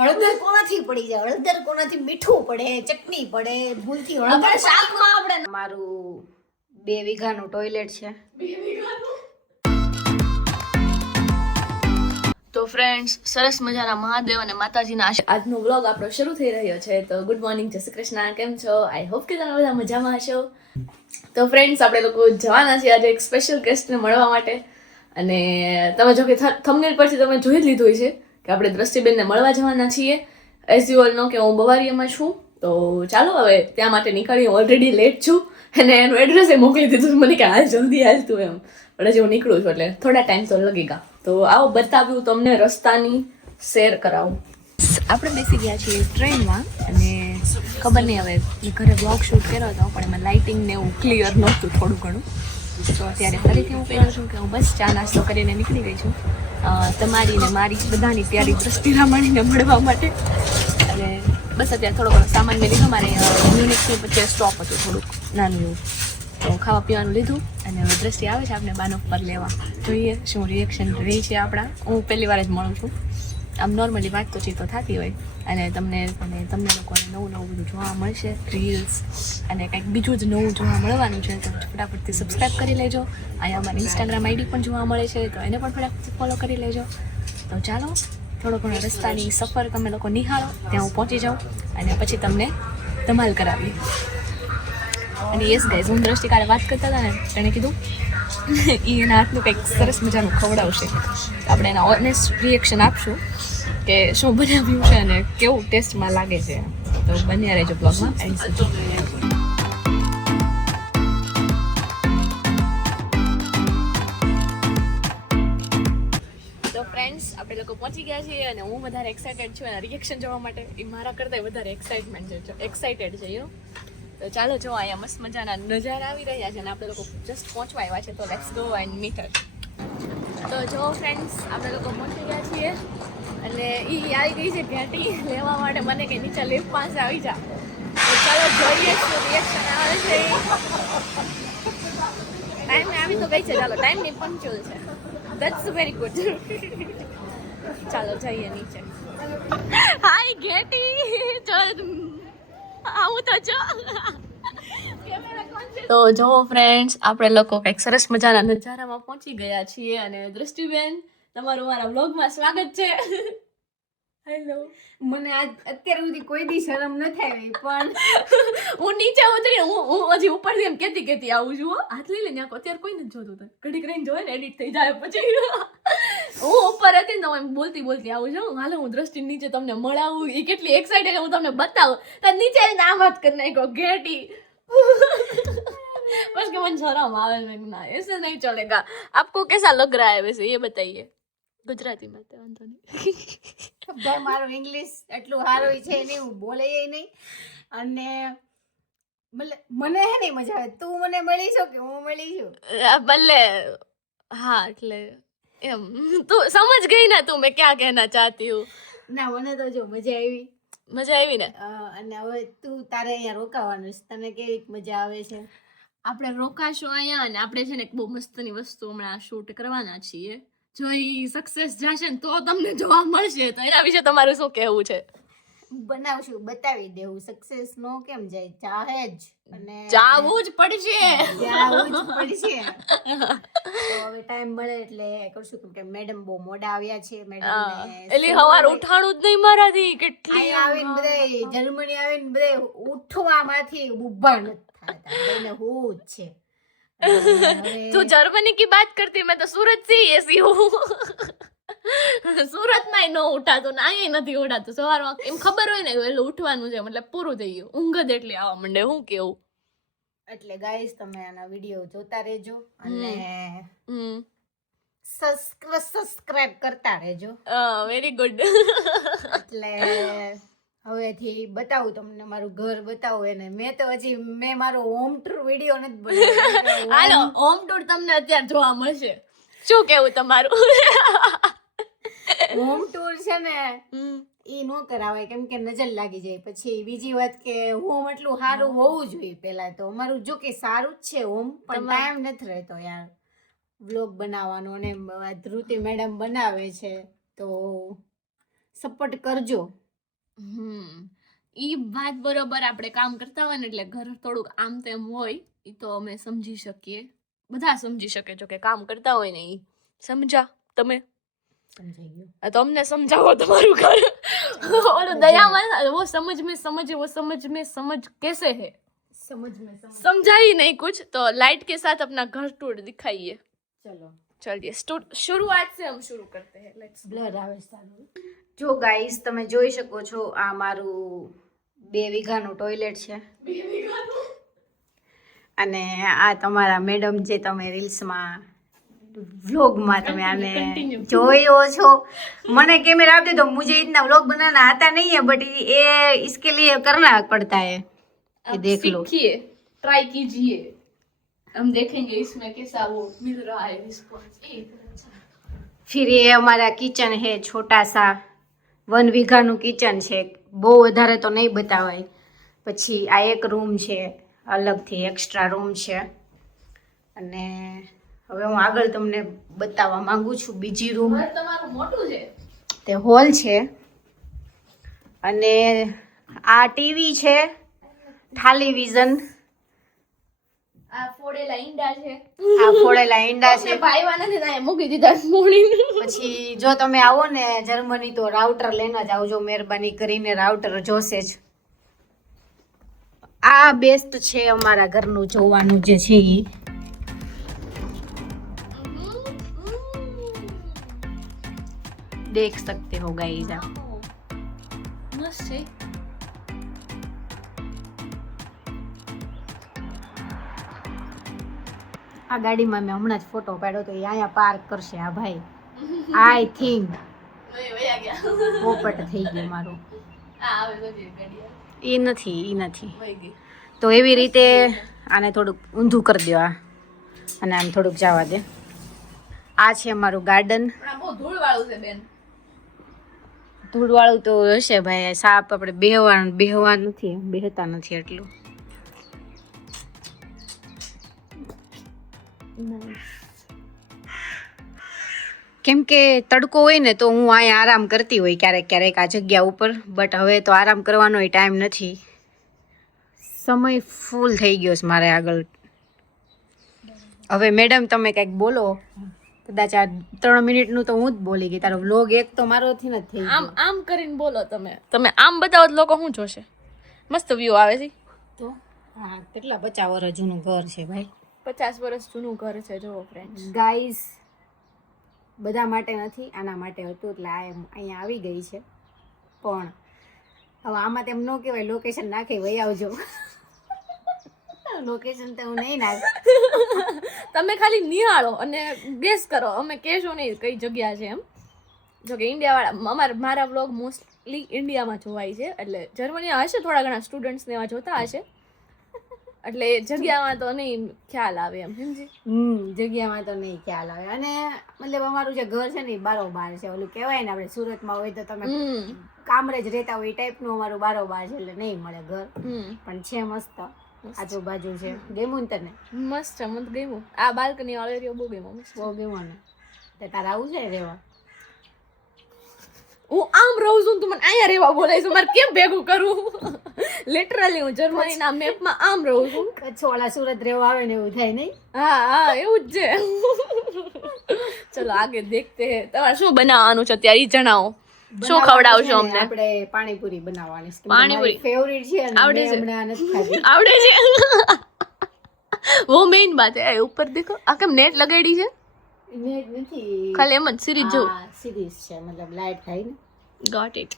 હળદર કોનાથી પડી જાય, હળદર કોનાથી મીઠું પડે, ચટણી પડે, ભૂલથી હળદર શાકમાં આપણે. મારું 2 વીઘાનું ટોયલેટ છે. તો ફ્રેન્ડ્સ, સરસ મજાના મહાદેવ અને માતાજીના આજનો વ્લોગ આપણો શરૂ થઈ રહ્યો છે. તો ગુડ મોર્નિંગ, જય શ્રી કૃષ્ણ. કેમ છો? આઈ હોપ કે તમે બધા મજામાં હશો. તો ફ્રેન્ડ્સ, આપણે લોકો જવાના છીએ આજે એક સ્પેશિયલ ગેસ્ટને મળવા માટે. અને તમે જો કે થંબનેલ પરથી તમે જોઈ જ લીધું છે કે આપણે દ્રષ્ટિબેનને મળવા જવાના છીએ. એઝ યુ ઓલ નો કે હું બવારીયામાં છું. તો ચાલો હવે ત્યાં માટે નીકળી. હું ઓલરેડી લેટ છું અને એનું એડ્રેસ મોકલી દીધું મને કે હાલ જલ્દી હાલ તું એમ. પણ હજી હું નીકળું છું એટલે થોડા ટાઈમ તો લગેગા. તો આવો બતાવ્યું તમને રસ્તાની શેર કરાવું. આપણે બેસી ગયા છીએ ટ્રેનમાં અને ખબર નહીં હવે ઘરે બ્લોગ શૂટ કર્યો હતો પણ એમાં લાઇટિંગ ને એવું ક્લિયર નહોતું થોડું ઘણું. તો અત્યારે ફરીથી હું કહું છું કે હું બસ ચા નાસ્તો કરીને નીકળી ગઈ છું તમારી ને મારી બધાની પ્યારી દ્રષ્ટિ રામાણીને મળવા માટે. અને બસ અત્યારે થોડો ઘણો સામાન મેં લીધો. મારે મ્યુનિકની વચ્ચે સ્ટોપ હતું થોડુંક નાનું એવું. તો ખાવા પીવાનું લીધું અને હવે દ્રષ્ટિ આવે છે આપણે બાનો પર લેવા. જોઈએ શું રિએક્શન રહી છે આપણા. હું પહેલી વાર જ મળું છું. આમ નોર્મલી વાત તો ચીતો થતી હોય અને તમને લોકોને નવું બધું જોવા મળશે. રીલ્સ અને કંઈક બીજું જ નવું જોવા મળવાનું છે. તો ફટાફટથી સબસ્ક્રાઈબ કરી લેજો. અહીંયા અમારી ઇન્સ્ટાગ્રામ આઈડી પણ જોવા મળે છે તો એને પણ ફટાફટથી ફોલો કરી લેજો. તો ચાલો થોડો ઘણો રસ્તાની સફર તમે લોકો નિહાળો, ત્યાં હું પહોંચી જાઉં અને પછી તમને ધમાલ કરાવી. અને યસ ગાઈઝ, હું દ્રષ્ટિકારે વાત કરતા હતા ને તેણે કીધું એ એના હાથનું કંઈક સરસ મજાનું ખવડાવશે. આપણે એના ઓનેસ્ટ રિએક્શન આપશું કે શું બનાવ્યું છે અને કેવું ટેસ્ટમાં લાગે છે. તો બન્યા રહેજો બ્લોગમાં. તો ફ્રેન્ડ્સ, આપણે લોકો પહોંચી ગયા છીએ અને હું વધારે એક્સાઇટેડ છું એના રિએક્શન જોવા માટે. એ મારા કરતાં વધારે એક્સાઇટેડ છે યુ. તો ચાલો જો અહીંયા મસ્ત મજાના નજારા આવી રહ્યા છે અને આપણે લોકો જસ્ટ પહોંચવા આવ્યા છે. તો લેટ્સ ગો એન્ડ મીટ હર. તો જો ફ્રેન્ડ્સ, આપણે લોકો પહોંચી ગયા છીએ અને એ આવી ગઈ છે ઘેટી લેવા માટે. મને કે નીચે લિફ્ટ પાસે આવી જા. તો ચાલો જોઈએ શું રિએક્શન આવે છે. ટાઈમે આવી તો ગઈ છે. ચાલો, ટાઈમની પંક્ચુઅલ છે. That's very good. ચાલો જઈએ નીચે. હાય ઘેટી, જો આવું તો જો. તો જો ફ્રેન્ડ્સ, આપણે લોકો કંઈક સરસ મજાના નજારામાં પહોંચી ગયા છીએ અને દ્રષ્ટિબેન, તમારું મારા વ્લોગમાં સ્વાગત છે. હેલો. મને આજ અત્યાર સુધી કોઈ દી શરમ ન થાય પણ હું નીચે ઉતરી, હું હજી ઉપરથી એમ કેતી આવું છું. હાથ લઈ લે ન્યા. અત્યારે કોઈ નથી જોતું. ઘડીક રહીને જોવે ને એડિટ થઈ જાય પછી. હું ઉપર હતી ને એમ બોલતી આવું છું. હાલો હું દ્રષ્ટિ નીચે તમને મળાવું. એ કેટલી એક્સાઇટેડ હું તમને બતાવું. તો નીચે ના વાત કરી નાખો ઘેટી. बस કે મને શરમ આવે છે. ના ऐसे नहीं चलेगा. आपको कैसा लग रहा है वैसे ये बताइए. ગુજરાતીમાં તો વાંધો નહીં. ભાઈ મારું ઇંગ્લિશ એટલું સારું છે નહીં, હું બોલે નહીં. અને મને હે નહીં મજા આવે. તું મને મળી છો કે હું મળી છું? ભલે હા, એટલે એમ તું સમજ ગઈ ને તું મેં ક્યાં કહેના ચાહતી હું. ના, મને તો જો મજા આવી. મજા આવી ને. અને હવે તું તારે અહીંયા રોકાવાનું છે. તને કેવી મજા આવે છે? આપણે રોકાશું અહીંયા અને આપણે છે ને એક બહુ મસ્તની વસ્તુ હમણાં શૂટ કરવાના છીએ. જો એ સક્સેસ જશે ને તો તમને જોવા મળશે. તો એના વિશે તમારું શું કહેવું છે? બનાવશું, બતાવી દેવું. સક્સેસ નો કેમ જાય, ચાહે જ. અને જાવું જ પડશે. જાવું જ પડશે. તો હવે ટાઈમ મળે એટલે કરશું. કેમ કે મેડમ બહુ મોડા આવ્યા છે. મેડમ એલી હવાર ઉઠાણું જ નહીં મારાથી. કેટલી આવીને બધે જર્મની આવીને બધે ઉઠવામાંથી ઉભા નથી થતા. એને હું જ છે. તું જર્મनी की बात करती, मैं तो सूरत से ही ऐसी हूँ. સુરતમાં ન ઉઠાતું ને અહીંયા નથી ઉઠાતું. સવારમાં એમ ખબર હોય ને એટલે ઉઠવાનું છે, મતલબ પૂરું થઈ ગયું. ઊંઘ જ એટલી આવવા માંડે. હું કેવું એટલે ગાઈસ, તમે આના વિડીયો જોતા રહેજો અને સબસ્ક્રાઇબ કરતા રહેજો. Very good. એટલે હવેથી બતાવું તમને, મારું ઘર બતાવું. એને મેં મારો હોમ ટૂર વિડીયો નથી બનાવ્યો. હાલો, હોમ ટૂર તમને અત્યારે જોવા મળશે. શું કેવું તમારું? હોમ ટૂર છે ને ઈ નો કરાવાય કેમ કે નજર લાગી જાય. પછી બીજી વાત કે હોમ એટલું સારું હોવું જોઈએ. પેલા તો અમારું જો કે સારું જ છે હોમ, પણ ટાઈમ નથી રહેતો યાર વ્લોગ બનાવવાનો. અને ધ્રુતિ મેડમ બનાવે છે તો સપોર્ટ કરજો. ઈ વાત બરોબર. આપણે કામ કરતા હોય ને એટલે ઘર થોડુંક આમ તેમ હોય, ઈ તો અમે સમજી શકીએ, બધા સમજી શકે. જો કે કામ કરતા હોય ને ઈ સમજા તમે. સમજાઈ ગયું. તો અમને સમજાવો તમારું ઘર. ઓલો દયામાં वो समझ में समझ कैसे है, समझा ही नहीं कुछ. तो लाइट के साथ अपना घर टूर दिखाइए. ચલો चलिए शुरुआत से हम शुरू करते हैं. लेट्स. બ્લર આવે સારું. જો ગાઈસ તમે જોઈ શકો છો, આ મારું 2 વીઘાનું ટોયલેટ છે અને આ તમારા મેડમ જે તમે રીલ્સમાં વ્લોગમાં તમે આને જોયો છો. મને कैमरा आप दे दो, मुझे इतना व्लॉग बनाना आता नहीं है, बट ये इसके लिए करना पड़ता है. ये देख लो, सीखिए, ट्राई कीजिए, हम देखेंगे इसमें कैसा वो मिल रहा है रिस्पॉन्स. फिर ये हमारा किचन है, छोटा सा 1 વીઘાનું કિચન છે. બહુ વધારે તો નહીં બતાવાય. પછી આ એક રૂમ છે, અલગથી એક્સ્ટ્રા રૂમ છે. અને હવે હું આગળ તમને બતાવવા માંગુ છું બીજી રૂમ. ઘર તમારું મોટું છે, તે હોલ છે. અને આ ટીવી છે, ટેલિવિઝન. આ ફોડેલા ઈંડા છે, આ ફોડેલા ઈંડા છે. ભાઈવા નથી ના મૂકી દીધા મોડીને. પછી જો તમે આવો ને જર્મની તો રાઉટર લઈને જ આવજો, મહેરબાની કરીને. રાઉટર જોશે જ. આ બેસ્ટ છે અમારા ઘરનું જોવાનું જે છે ઈ. देख सकते हो गाइस आप. મસ્ત છે. આ ગાડીમાં મેં હમણાં જ ફોટો પાડ્યો તો એ અહીંયા પાર્ક કરશે આ ભાઈ. આઈ થિંક નહીં વયા ગયા. પોપટ થઈ ગયું મારું. આ આવે તો જે ગાડી એ નથી. વહી ગઈ. તો એવી રીતે આને થોડુંક ઊંધું કરી દો આ, અને આમ થોડુંક જવા દે. આ છે અમારું ગાર્ડન. પણ આ બહુ ધૂળ વાળું છે બેન. ધૂળવાળું તો હશે ભાઈ. સાપ આપણે બેહવા નથી, બેહતા નથી એટલું. કેમ કે તડકો હોય ને તો હું અહીંયા આરામ કરતી હોય ક્યારેક આ જગ્યા ઉપર. બટ હવે તો આરામ કરવાનો ટાઈમ નથી. સમય ફૂલ થઈ ગયો છે મારે આગળ. હવે મેડમ તમે કંઈક બોલો. કદાચ આ 3 મિનિટનું તો હું જ બોલી ગઈ. તારો વ્લોગ એક તો મારોથી જ થઈ આમ આમ કરીને બોલો તમે. તમે આમ બતાવો તો લોકો શું જોશે? મસ્ત વ્યૂ આવે છે. તો હા, કેટલા 50 વર્ષ જૂનું ઘર છે ભાઈ. 50 વર્ષ જૂનું ઘર છે. જો ફ્રેન્ડ્સ, ગાઈઝ બધા માટે નથી, આના માટે હતું એટલે આ અહીંયા આવી ગઈ છે. પણ હવે આમાં તેમ ન કહેવાય લોકેશન નાખી વહી આવજો. લોકેશન તો હું નહીં નાખ. તમે ખાલી નિહાળો અને ગેસ કરો. અમે કહેશો નહીં કઈ જગ્યા છે એમ. જો કે ઇન્ડિયાવાળા મારા વ્લોગ મોસ્ટલી ઇન્ડિયામાં જોવાય છે, એટલે જર્મનીમાં હશે થોડા ઘણા સ્ટુડન્ટ્સ ને એવા જોતા હશે, એટલે જગ્યામાં તો નહીં ખ્યાલ આવે એમ. સમજી? જગ્યામાં તો નહીં ખ્યાલ આવે. અને મતલબ અમારું જે ઘર છે ને એ બારોબાર છે. ઓલું કહેવાય ને આપણે સુરતમાં હોય તો તમે કામરેજ રહેતા હોય એ ટાઈપનું અમારું બારોબાર છે, એટલે નહીં મળે ઘર. પણ છે મસ્ત, આજુબાજુ છે. ગમ્યું ને તને? મસ્ત છે, મને ગમ્યું. આ બાલ્કની વાળો એરિયો બહુ ગમ્યો. બહુ ગમ્યું ને? તે તારે આવું છે રહેવા? હું આમ રહું છું તું મને અહીંયા રહેવા બોલાય છું. મારે કેમ ભેગું કરવું? લિટરલી હું જર્મનીના મેપમાં આમ રહું છું. કચ્છવાળા સુરત રહેવા આવે ને એવું થાય નહીં? હા એવું જ છે. ચલો આગે દેખતે હે. તમારે શું બનાવવાનું છે અત્યારે ઈ જણાવો. શું ખવડાવશો અમને? આપણે પાણીપુરી બનાવવાની છે. પાણીપુરી ફેવરિટ છે અને આવડે છે? હમણાં નથી ખાધી. આવડે છે? वो मेन बात है. ઉપર દેખો આ કેમ નેટ લગાડી છે? નેટ નથી, ખાલી એમ જ સિરીઝ જો. સિરીઝ છે, મતલબ લાઈટ થાય ને. Got it.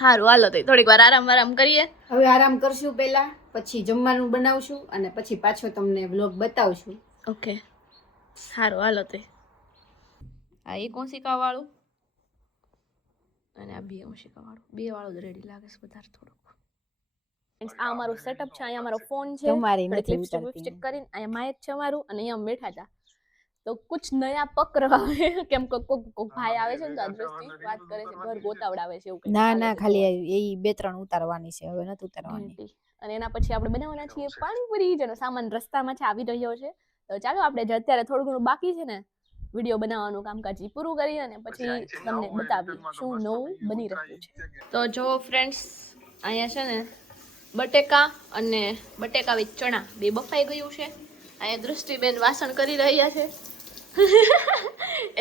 હારું હાલો તો થોડીક વાર આરામ કરીએ. હવે આરામ કરશું પહેલા, પછી જમવાનું બનાવશું અને પછી પાછો તમને વ્લોગ બતાવશું. ઓકે હારું હાલો તો. આ એક ઓશિકા વાળું અને આ 2 ઓશિકા વાળું. 2 વાળું જ રેડી લાગે છે વધારે થોડુંક. આ અમારું સેટઅપ છે. અહીંયા અમારો ફોન છે, તમારી નથી લિપસ્ટિક ઉતરતી. કરીને અહીંયા માઇક છે અમારું, અને અહીંયા બેઠા હતા તો કુછ નયા પક રહા હે. કેમ કે કોક ભાઈ આવે છે ને તો આ દ્રષ્ટિ વાત કરે છે, ઘર ગોતાવડાવે છે એવું કંઈક ના ચાલે ના, છે. ખાલી એ 2-3 ઉતારવાની છે, હવે નથી ઉતારવાની. અને એના પછી આપણે બનાવવાના છીએ પાણીપુરી, જેનો સામાન રસ્તામાં છે આવી રહ્યો છે. તો ચાલો આપણે જે અત્યારે થોડું ઘણું બાકી છે ને વિડીયો બનાવવાનું કામકાજ ઈ પૂરું કરી અને પછી તમને બતાવી શું નવું બની રહ્યું છે. તો જો ફ્રેન્ડ્સ અહીંયા છે ને બટેકા અને બટેકા વિથ ચણા બે બફાઈ ગયું છે. અહીંયા દૃષ્ટિબેન વાસણ કરી રહ્યા છે.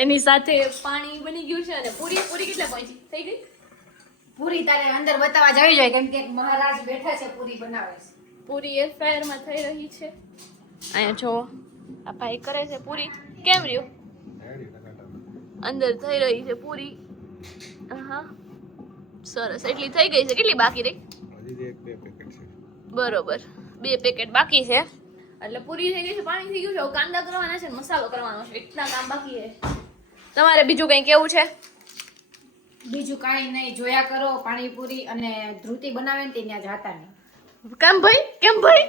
એની સાથે પાણી બની ગયું છે અને પૂરી કેટલે પહોંચી થઈ ગઈ? પૂરી તારે અંદર બતાવવા જવી જોઈએ કેમ કે એક મહારાજ બેઠા છે પૂરી બનાવે છે. પૂરી એર ફ્રાયરમાં થઈ રહી છે. અહીંયા જો આ ભાઈ કરે છે પૂરી. કેમ રહ્યું? અંદર થઈ રહી છે પૂરી. હા સરસ. એટલી થઈ ગઈ છે. કેટલી બાકી રહી? બરોબર 2 પેકેટ બાકી છે. એટલે પૂરી થઈ ગઈ છે, પાણી થઈ ગયું છે, કાંદા કરવાના છે, મસાલો કરવાનો છે, એટલા કામ બાકી છે. તમારે બીજું કંઈ કેવું છે? બીજું કાંઈ નહીં, જોયા કરો પાણીપુરી અને ધ્રુતિ બનાવે ને ત્યાં જાતા નહીં. કેમ ભાઈ?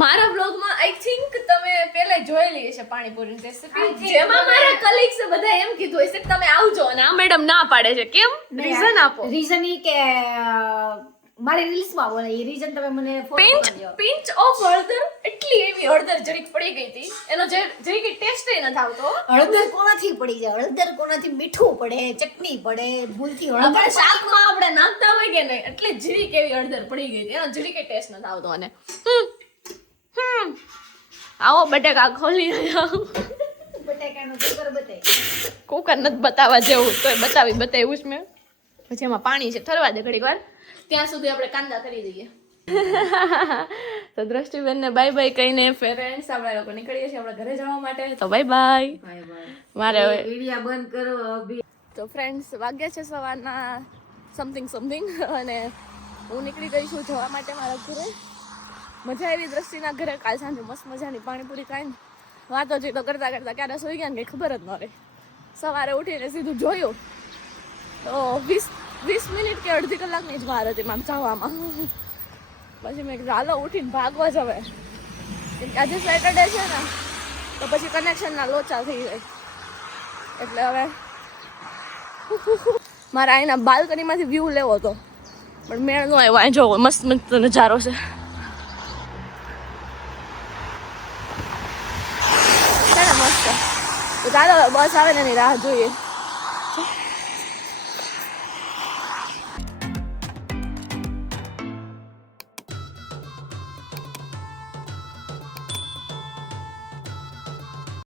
મારા બ્લોગમાં આઈ થિંક તમે પહેલા જોયેલી હશે પાણીપુરીની રેસિપી, જેમાં મારા કલીગ્સ બધા એમ કીધું હશે કે તમે આવજો અને આ મેડમ ના પાડે છે. કેમ? રીઝન આપો. રીઝન ઈ કે મારી રીલ્સમાં બોલે એ રીઝન તમે મને પિંચ ઓફ હળદર. એટલી એવી હળદર જરીક પડી ગઈ હતી, એનો જરીક ટેસ્ટ નથી આવતો. હળદર કોનાથી પડી જાય? હળદર કોનાથી મીઠું પડે, ચટણી પડે, ભૂલથી હળદર શાકમાં આપણે નાખતા હોય કે નહીં, એટલે જરીક એવી હળદર પડી ગઈ હતી, એનો જરીક ટેસ્ટ નથી આવતો. અને આવો બટેકા ખોલી બટેકાનું કુકર બતાય. કુકર નથી બતાવવા જેવું, તોય બતાવ્યું છે મેં. પછી એમાં પાણી છે, ઠરવા દે ઘડીક વાર, ત્યાં સુધી આપણે કાંદા કરી દઈએ. તો દ્રષ્ટિબેનને બાય બાય કહીને ફ્રેન્ડ્સ આપણે લોકો નીકળીએ છીએ આપણે ઘરે જવા માટે. તો બાય બાય. મારે હવે વિડિયો બંધ કરો અભી. તો ફ્રેન્ડ્સ વાગ્યા છે સવારના સમથિંગ અને હું નીકળી ગઈ છું જવા માટે મારા ઘરે. મજા આવી દ્રષ્ટિના ઘરે. કાલ સાંજે મસ્ત મજાની પાણીપુરી ખાઈને વાતો ચીતો કરતા ક્યારે સુઈ ગયા ને કંઈ ખબર જ ન રહી. સવારે ઉઠીને સીધું જોયું તો 20 મિનિટ કે અડધી કલાકની જ વાર હતી મારે જવામાં. પછી મેં કીધું હાલો ઉઠીને ભાગવા જ હવે. આજે સેટરડે છે ને તો પછી કનેક્શનના લોચા થઈ જાય એટલે હવે મારા અહીંના બાલ્કનીમાંથી વ્યૂ લેવો હતો પણ મેળ ન આવ્યો. અહીં જોવો મસ્ત નજારો છે. મસ્ત. તો ચાલો બસ આવે ને એની રાહ જોઈએ.